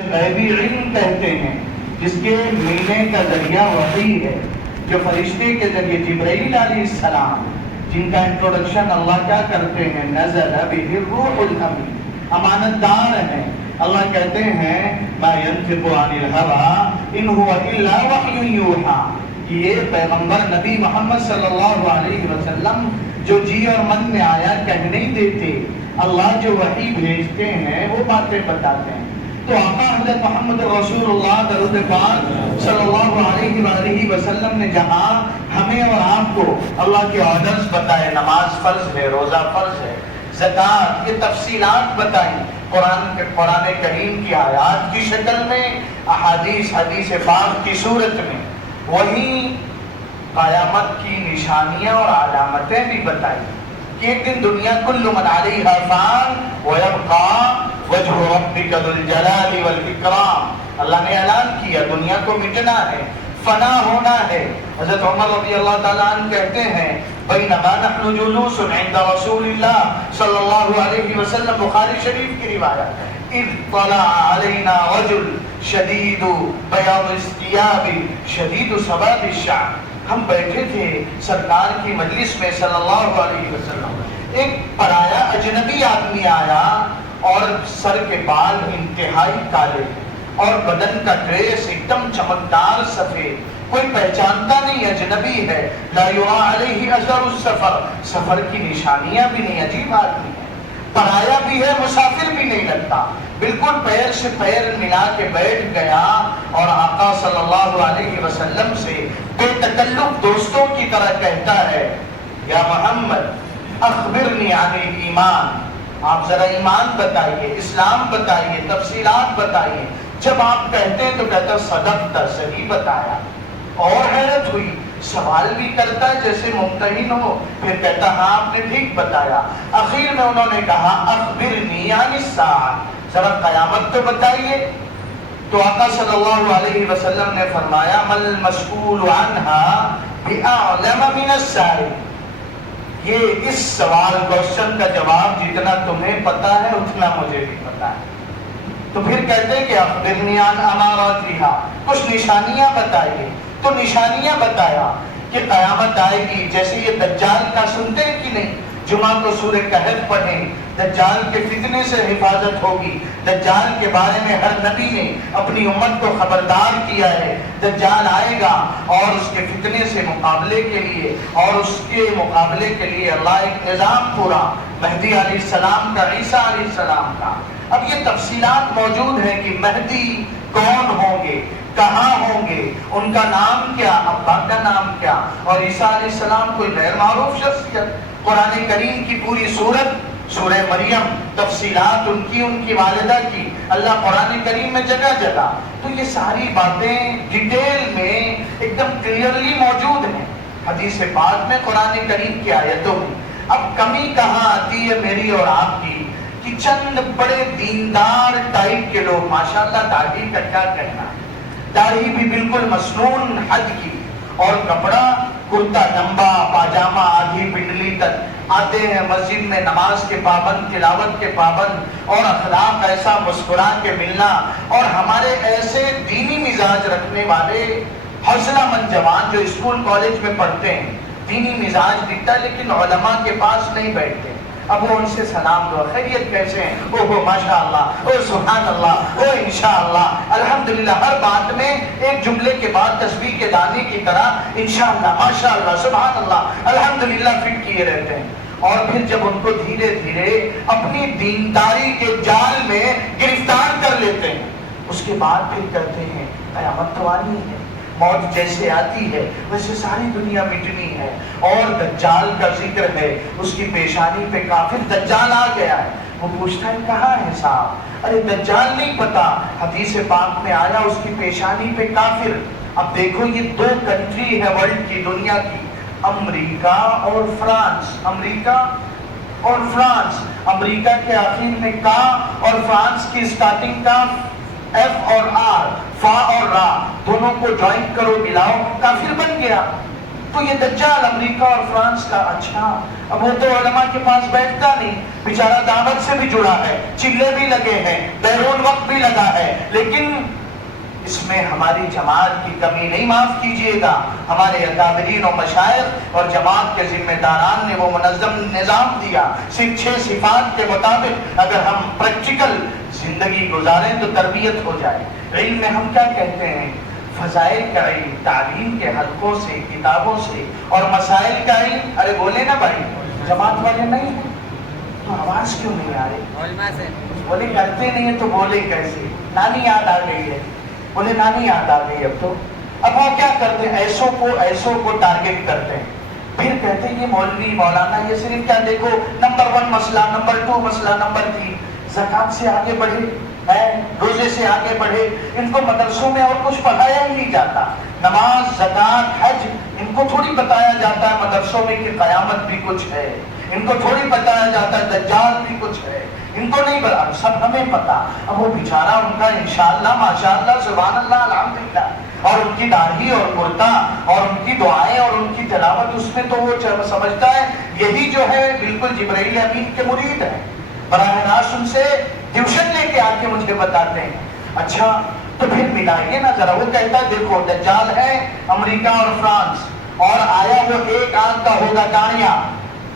غیبی علم کہتے ہیں، جس کے ملنے کا ذریعہ وحی ہے، جو فرشتے کے ذریعے جبرائیل علیہ السلام، جن کا انٹروڈکشن اللہ کیا کرتے ہیں، نزل بہ الروح الامین، امانت دار ہیں۔ اللہ کہتے ہیں ما ينطق عن الهوى ان هو الا وحی یوحی، یہ پیغمبر نبی محمد صلی اللہ علیہ وسلم جو جی اور من میں آیا کہہ نہیں دیتے، اللہ جو وحی بھیجتے ہیں وہ باتیں بتاتے ہیں۔ تو آقا حضرت محمد رسول اللہ درود پاک صلی اللہ علیہ وآلہ وسلم نے جہاں ہمیں اور آپ کو اللہ کے آرڈرز بتائے، نماز فرض ہے، روزہ فرض ہے، زکوٰۃ، یہ تفصیلات بتائیں قرآن کریم کی آیات کی شکل میں، احادیث حدیث پاک کی صورت میں، وہیں قیامت کی نشانیاں اور علامتیں بھی بتائیں کہ ایک دن دنیا کل من علیہا فان ویبقی وجہ ربک ذو الجلال والاکرام، اللہ نے اعلان کیا دنیا کو مٹنا ہے، فنا ہونا ہے۔ حضرت عمر رضی اللہ تعالیٰ عنہ کہتے ہیں بینما نحن جلوس عند رسول اللہ صلی اللہ علیہ وسلم، بخاری شریف کی روایت، اذ طلع علینا رجل شدید بیاض الثیاب شدید سواد الشعر، ہم بیٹھے تھے سرکار کی مجلس میں صلی اللہ علیہ وسلم، ایک پرایا اجنبی آدمی آیا اور سر کے بال انتہائی کالے اور بدن کا ڈریس ایک دم چمکدار سفید، کوئی پہچانتا نہیں، اجنبی ہے، لا یرا علیہ اثر السفر، سفر کی نشانیاں بھی نہیں، عجیب آدمی ہے، پرایا بھی ہے، مسافر بھی نہیں لگتا، بالکل پیر سے پیر ملا کے بیٹھ گیا اور آقا صلی اللہ علیہ وسلم سے بے تکلف دوستوں کی طرح کہتا ہے یا محمد اخبرنی عن الایمان، آپ ذرا ایمان بتائیے، اسلام بتائیے، تفصیلات بتائیے۔ جب آپ کہتے ہیں تو کہتا صدقت، صحیح بتایا، اور حیرت ہوئی، سوال بھی کرتا ہے جیسے ممتحن ہو، پھر کہتا ہاں آپ نے ٹھیک بتایا۔ اخیر میں انہوں نے کہا اخبرنی عن الساعہ، ذرا قیامت تو بتائیے۔ تو آقا صلی اللہ علیہ وسلم نے فرمایا مل مسئول عنہا بأعلم من السائل، یہ اس سوال کوشچن کا جواب جتنا تمہیں پتا ہے اتنا مجھے بھی پتا ہے۔ تو پھر کہتے ہیں کہ اخبرنی عن اماراتھا، کچھ نشانیاں بتائیے، تو نشانیاں بتایا کہ قیامت آئے گی، جیسے یہ دجال کا سنتے ہیں کہ نہیں، جمعہ کو سورہ کہف پڑھیں، دجال کے فتنے سے حفاظت ہوگی، دجال کے بارے میں ہر نبی نے اپنی امت کو خبردار کیا ہے، دجال آئے گا اور اس کے فتنے سے مقابلے کے لیے اور اس کے مقابلے کے لیے اللہ ایک نظام پورا، مہدی علیہ السلام کا، عیسیٰ علیہ السلام کا۔ اب یہ تفصیلات موجود ہیں کہ مہدی کون ہوں گے، کہاں ہوں گے، ان کا نام کیا، ابا کا نام کیا، اور عیسیٰ علیہ السلام کوئی غیر معروف شخصیت، قرآن کریم کی پوری سورت، سورہ مریم، تفصیلات ان کی والدہ کی، اللہ قرآن کریم میں جگہ جگہ، تو یہ ساری باتیں ڈیٹیل میں ایک دم کلیئرلی موجود ہیں حدیث پاک میں، قرآن کریم کی آیتوں میں۔ اب کمی کہاں آتی ہے میری اور آپ کی کہ چند بڑے دیندار ٹائپ کے لوگ، ماشاءاللہ داڑھی کا کیا کہنا ہے، داڑھی بھی بالکل مسنون حد کی، اور کپڑا کرتا لمبا، پاجامہ آدھی پنڈلی تک، آتے ہیں مسجد میں نماز کے پابند، تلاوت کے پابند، اور اخلاق ایسا مسکرا کے ملنا، اور ہمارے ایسے دینی مزاج رکھنے والے حوصلہ مند جوان جو اسکول کالج میں پڑھتے ہیں، دینی مزاج دکھتا ہے لیکن علماء کے پاس نہیں بیٹھتے، اب وہ ان سے سلام دو، خیریت کیسے ہیں، اوہ ماشاءاللہ، اوہ سبحان اللہ، اوہ انشاءاللہ، الحمدللہ، ہر بات میں ایک جملے کے بعد تسبیح کے دانے کی طرح انشاءاللہ، ماشاءاللہ، سبحان اللہ، الحمدللہ فٹ کیے رہتے ہیں، اور پھر جب ان کو دھیرے دھیرے اپنی دینداری کے جال میں گرفتار کر لیتے ہیں، اس کے بعد پھر کہتے ہیں قیامت تو آنی ہے، موت جیسے آتی ہے ویسے ساری دنیا مٹنی ہے، اور دجال کا ذکر ہے، اس کی پیشانی پہ کافر، دجال آ گیا ہے، وہ پوچھتا ہے کہاں ہے صاحب، ارے دجال نہیں پتا، حدیث پاک میں آیا اس کی پیشانی پہ کافر۔ اب دیکھو یہ دو کنٹری ہے ورلڈ کی، دنیا کی، امریکہ اور فرانس، امریکہ اور فرانس، امریکہ کے آخر میں کا اور فرانس کی سٹارٹنگ کا ایف اور آر، فا اور را، دونوں کو جوائنٹ کرو، ملاؤ، کافر بن گیا۔ تو یہ دجال امریکہ اور فرانس کا، اچھا اب وہ تو علماء کے پاس بیٹھتا نہیں، بیچارہ دعوت سے بھی جڑا ہے، چلے بھی لگے ہیں، بیرون وقت بھی لگا ہے، لیکن اس میں ہماری جماعت کی کمی نہیں، معاف کیجئے گا، ہمارے اکابرین و مشائخ اور جماعت کے ذمہ داران نے وہ منظم نظام دیا، صرف 6 صفات کے مطابق اگر ہم پریکٹیکل زندگی گزاریں تو تربیت ہو جائے۔ علم میں ہم کیا کہتے ہیں؟ فضائل کا علم، تعلیم کے حلقوں سے، کتابوں سے، اور مسائل کا علم۔ ارے بولے نا بھائی، جماعت والے نہیں ہیں تو آواز کیوں نہیں آ رہی؟ بولے کرتے نہیں ہیں تو بولے کیسے؟ نانی یاد آ گئی ہے، بولے نانی یاد آ گئی اب تو۔ اب وہ کیا کرتے ہیں؟ ایسوں کو ٹارگٹ کرتے ہیں، پھر کہتے ہیں یہ مولوی مولانا یہ صرف کیا دیکھو نمبر 1 مسئلہ، نمبر 2 مسئلہ، نمبر 3 زکات سے آگے بڑھے، روزے سے آگے بڑھے، ان کو مدرسوں میں اور کچھ پڑھایا ہی نہیں جاتا، نماز، زکات، حج ان کو تھوڑی بتایا جاتا ہے مدرسوں میں کہ قیامت بھی کچھ ہے، ان کو تھوڑی بتایا جاتا ہے دجال بھی کچھ ہے، ان کو نہیں بتا، سب ہمیں پتا۔ اب وہ بیچارہ ان کا انشاءاللہ ماشاءاللہ سبحان اللہ الحمدللہ، اور ان کی داڑھی اور کرتا اور ان کی دعائیں اور ان کی تلاوت، اس میں تو وہ سمجھتا ہے یہی جو ہے بالکل جبرائیل امین کے مرید ہے، براہ راست ان سے ٹیوشن لے کے آ کے مجھے بتاتے ہیں۔ اچھا تو پھر ملائیے نا ذرا، وہ کہتا ہے دیکھو دجال ہے امریکہ اور فرانس، اور آیا وہ ایک آنکھ کا ہوگا دانیہ،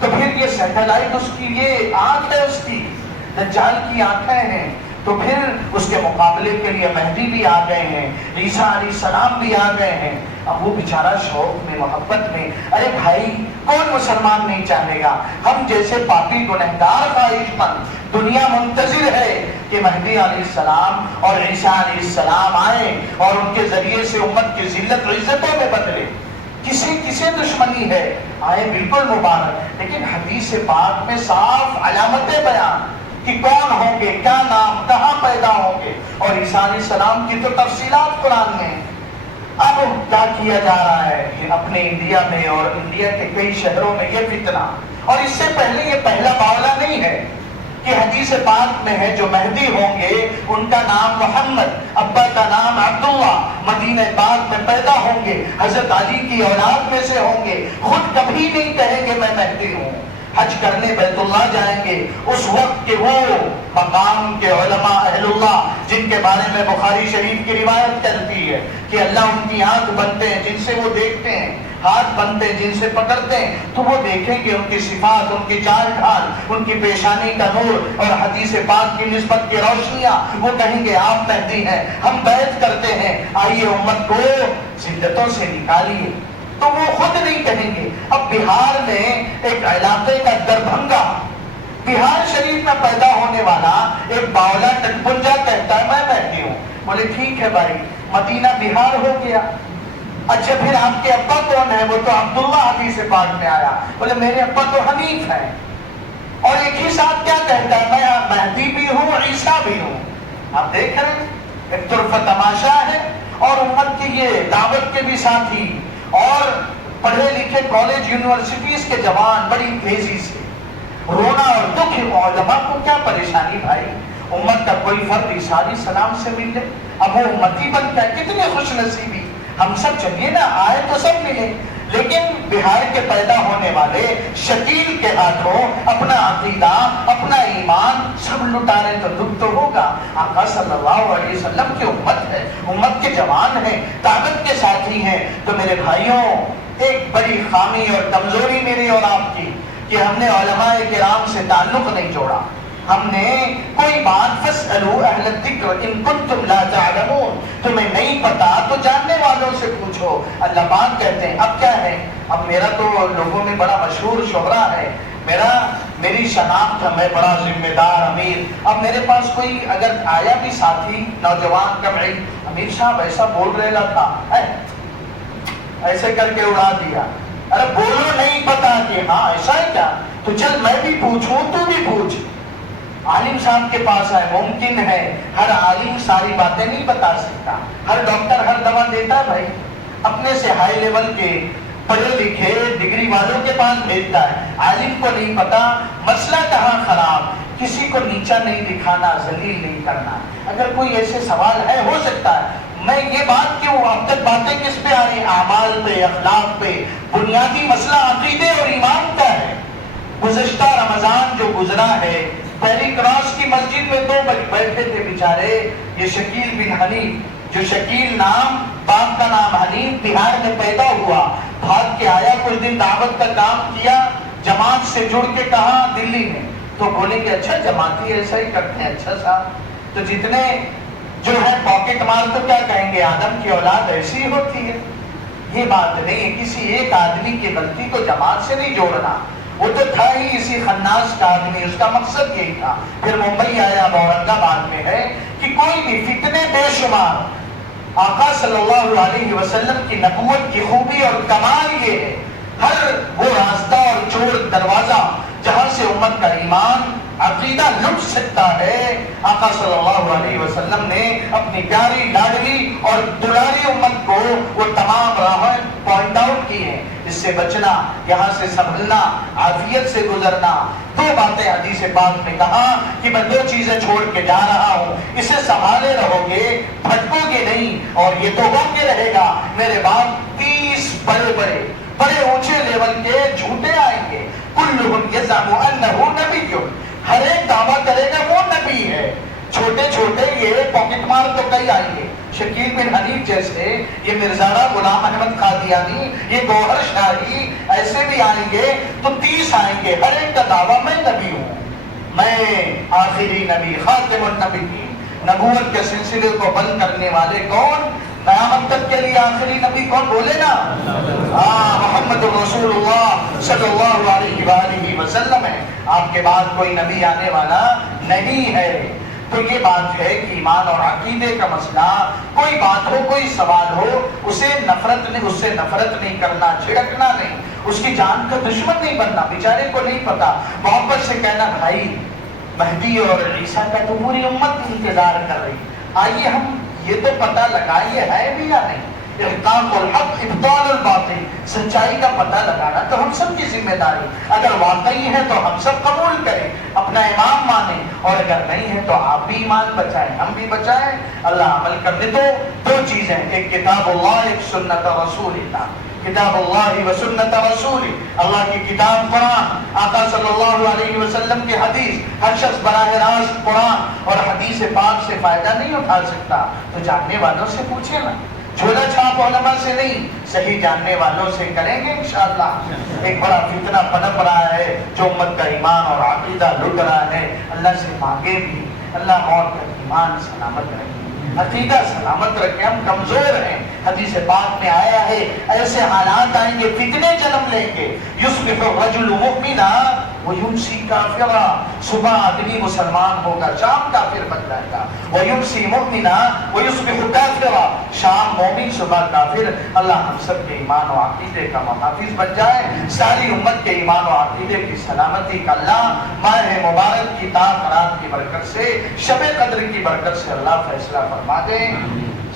تو پھر یہ سیٹلائٹ اس کی یہ آنکھ ہے، اس کی دجال کی آنکھیں ہیں، تو پھر اس کے مقابلے کے لیے مہدی بھی آ گئے ہیں، عیسیٰ علیہ السلام بھی آ گئے ہیں۔ اب وہ بیچارہ شوق میں محبت میں، ارے بھائی کون مسلمان نہیں چاہے گا؟ ہم جیسے پاپی گنہگار خواہش مند دنیا منتظر ہے کہ مہدی علیہ السلام اور عیسیٰ علیہ السلام آئے اور ان کے ذریعے سے امت کی ذلت و عزتوں میں بدلے۔ کسی دشمنی ہے، آئے بالکل مبارک، لیکن حدیث پاک میں صاف علامتیں بیان کہ کون ہوں گے، کیا نام، کہاں پیدا ہوں گے، اور عیسیٰ علیہ السلام کی تو تفصیلات قرآن میں۔ اب کیا کیا جا رہا ہے یہ اپنے انڈیا میں اور انڈیا کے کئی شہروں میں یہ فتنہ، اور اس سے پہلے یہ پہلا معاملہ نہیں ہے کہ حدیث پاک میں ہے جو مہدی ہوں گے ان کا نام محمد، ابا کا نام عبداللہ، مدینہ پاک میں پیدا ہوں گے، حضرت علی کی اولاد میں سے ہوں گے، خود کبھی نہیں کہیں گے میں مہدی ہوں، حج کرنے بیت اللہ جائیں گے، اس وقت کے وہ مقام کے علماء اہل اللہ جن کے بارے میں بخاری شریف کی روایت کرتی ہے کہ اللہ ان کی آنکھ بنتے ہیں جن سے وہ دیکھتے ہیں، ہاتھ بنتے ہیں جن سے پکڑتے ہیں، تو وہ دیکھیں گے ان کی صفات، ان کی چال ڈھال، ان کی پیشانی کا نور اور حدیث پاک کی نسبت کی روشنیاں، وہ کہیں گے آپ مہدی ہیں، ہم بیعت کرتے ہیں، آئیے امت کو ذلتوں سے نکالیے، تو وہ خود نہیں کہیں گے۔ اب بہار میں ایک علاقے کا دربھنگا، بہار شریف میں پیدا ہونے والا ایک باولا ٹٹپنجا کہتا ہے میں مہدی ہوں۔ بولے ٹھیک ہے بھائی، مدینہ بہار ہو گیا۔ اچھا پھر آپ کے ابا کون ہے؟ وہ تو عبداللہ حدیث پاک میں آیا۔ بولے میرے ابا تو حنیف ہیں، اور ایک ہی ساتھ کیا کہتا ہے میں مہدی بھی ہوں عیسیٰ بھی ہوں۔ آپ دیکھ رہے ہیں ایک طرفہ تماشا ہے، اور امت کی یہ دعوت کے بھی ساتھی اور پڑھے لکھے کالج یونیورسٹیز کے جوان بڑی تیزی سے رونا اور دکھ، علماء کو کیا پریشانی بھائی، امت کا کوئی فرد عیسیٰ علیہ السلام سے مل لے، اب وہ امتی بن گیا، کتنے خوش نصیبی، ہم سب چلیے نا، آئے تو سب ملے، لیکن بہار کے پیدا ہونے والے شکیل کے ہاتھوں اپنا عقیدہ، اپنا ایمان سب لٹارے تو دکھ تو ہوگا۔ آقا صلی اللہ علیہ وسلم کی امت ہے، امت کے جوان ہیں، طاقت کے ساتھی ہیں، تو میرے بھائیوں ایک بڑی خامی اور کمزوری میری اور آپ کی کہ ہم نے علماء کرام سے تعلق نہیں جوڑا، ہم نے کوئی بات فاسألوا اہل الذکر ان کنتم لا تعلمون، تمہیں نہیں پتا تو جاننے والوں سے پوچھو، اللہ پاک کہتے ہیں۔ اب کیا ہے، اب میرا تو لوگوں میں بڑا مشہور شہرہ ہے، میری شناخت ہے، میں بڑا ذمہ دار امیر، اب میرے پاس کوئی اگر آیا بھی ساتھی نوجوان کبھی امیر صاحب ایسا بول رہا تھا، ایسے کر کے اڑا دیا، ارے بولو نہیں پتا کہ ہاں ایسا ہے کیا، تو چل میں بھی پوچھوں تو بھی پوچھ، عالم صاحب کے پاس آئے، ممکن ہے ہر عالم ساری باتیں نہیں بتا سکتا، ہر ڈاکٹر ہر دوا دیتا ہے بھائی، اپنے سے ہائی لیول کے پڑھے لکھے ڈگری والوں کے پاس بھیجتا ہے، عالم کو نہیں پتا مسئلہ کہاں خراب، کسی کو نیچا نہیں دکھانا، ذلیل نہیں کرنا۔ اگر کوئی ایسے سوال ہے ہو سکتا ہے، میں یہ بات کیوں، اب تک باتیں کس پہ آ رہی ہیں، اعمال پہ، اخلاق پہ، بنیادی مسئلہ عقیدے اور ایمان کا ہے، گزشتہ رمضان جو گزرا ہے، پہلی کراس کی مسجد میں 2 بج بیٹھے تھے بیچارے، یہ شکیل بن حنیف، جو شکیل نام، باپ کا نام حنیف، بہار میں پیدا ہوا، بھاگ کے آیا، کچھ دن دعوت کا کام کیا، جماعت سے جڑ کے کہا دلی میں، تو بولے کہ اچھا جماعتی ایسا ہی کرتے ہیں، اچھا صاحب، تو جتنے جو ہے پاکٹ مار تو کیا کہیں گے، آدم کی اولاد ایسی ہوتی ہے، یہ بات نہیں ہے، کسی ایک آدمی کی غلطی کو جماعت سے نہیں جوڑنا، وہ تو تھا ہی اسی خناس کا آدمی، اس کا مقصد یہی تھا، پھر ممبئی آیا، اب اورنگ آباد میں ہے، کہ کوئی بھی فتنے بے شمار، آقا صلی اللہ علیہ وسلم کی نبوت کی خوبی اور کمال یہ ہے، ہر وہ راستہ اور چور دروازہ جہاں سے امت کا ایمان عقیدہ لٹ سکتا ہے، آقا صلی اللہ علیہ وسلم نے اپنی پیاری لاڈلی اور دلاری امت کو وہ تمام راہیں پوائنٹ آؤٹ کی ہیں، اس سے بچنا، یہاں سے سنبھلنا، عافیت سے گزرنا۔ 2 باتیں حدیث پاک میں کہا کہ میں 2 چیزیں چھوڑ کے جا رہا ہوں، اسے سنبھالے رہو گے، بھٹکو گے نہیں، اور یہ تو ہو کے رہے گا، میرے بعد 30 بڑے اونچے لیول کے جھوٹے آئیں گے، کلہم یزعم انہ نبی، ہر ایک دعویٰ کرے گا وہ نبی ہے، چھوٹے چھوٹے یہ پاکٹ مار تو کئی آئیں گے، شکیل بن حنیف جیسے، یہ مرزارہ غلام احمد قادیانی، یہ گوہر شاہی، ایسے بھی آئیں گے، تو 30 آئیں گے، ہر ایک کا دعویٰ میں نبی ہوں، میں آخری نبی، خاتم النبیین، نبوت کے سلسلے کو بند کرنے والے کون؟ قیامت تک کے لیے آخری نبی کون؟ بولے نا، محمد رسول اللہ صلی اللہ علیہ وآلہ وسلم ہے، آپ کے بعد کوئی نبی آنے والا نہیں ہے۔ تو یہ بات ہے کہ ایمان اور عقیدے کا مسئلہ، کوئی بات ہو، کوئی سوال ہو، اس سے نفرت نہیں کرنا، چھڑکنا نہیں، اس کی جان کا دشمن نہیں بننا، بیچارے کو نہیں پتا، محبت سے کہنا بھائی مہدی اور عیسیٰ کا تو پوری امت انتظار کر رہی، آئیے ہم یہ تو پتہ لگائیے ہے بھی یا نہیں، احقاق الحق ابطال الباطل، سچائی کا پتہ لگانا تو ہم سب کی ذمہ داری، اگر واقعی ہے تو ہم سب قبول کریں، اپنا امام مانیں، اور اگر نہیں ہے تو آپ بھی ایمان بچائیں، ہم بھی بچائیں، اللہ عمل کرنے دو۔ 2 چیزیں، ایک کتاب اللہ، ایک سنت رسول اللہ، کتاب اللہ و سنت رسول اللہ کی کتاب قرآن، آقا صلی اللہ علیہ وسلم کی حدیث، ہر شخص براہ راست قرآن اور حدیث پاک سے فائدہ نہیں اٹھا سکتا، تو جاننے والوں سے پوچھیں نا، جھولا چھاپ علماء سے نہیں، صحیح جاننے والوں سے کریں گے انشاءاللہ۔ ایک بڑا فتنہ پنپ رہا ہے جو امت کا ایمان اور عقیدہ لٹ رہا ہے، اللہ سے مانگے بھی، اللہ موت کا ایمان سلامت رکھے، عقیدہ سلامت رکھے، ہم کمزور ہیں، حدیث پاک میں آیا ہے ایسے حالات آئیں گے، فتنے جنم لیں گے، یصبح الرجل مؤمنا ویمسی کافرا، صبح آدمی مسلمان ہوگا، شام کافر بن جائے گا، ویمسی مؤمنا ویصبح کافرا، شام مومن صبح کافر۔ اللہ ہم سب کے ایمان و عقیدے کا محافظ بن جائے، ساری امت کے ایمان و عقیدے کی سلامتی کا اللہ ماہ مبارک کی رات کی برکت سے، شب قدر کی برکت سے اللہ فیصلہ فرما دے۔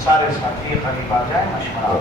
سارے ساتھی قریب آ جائیں، مشورہ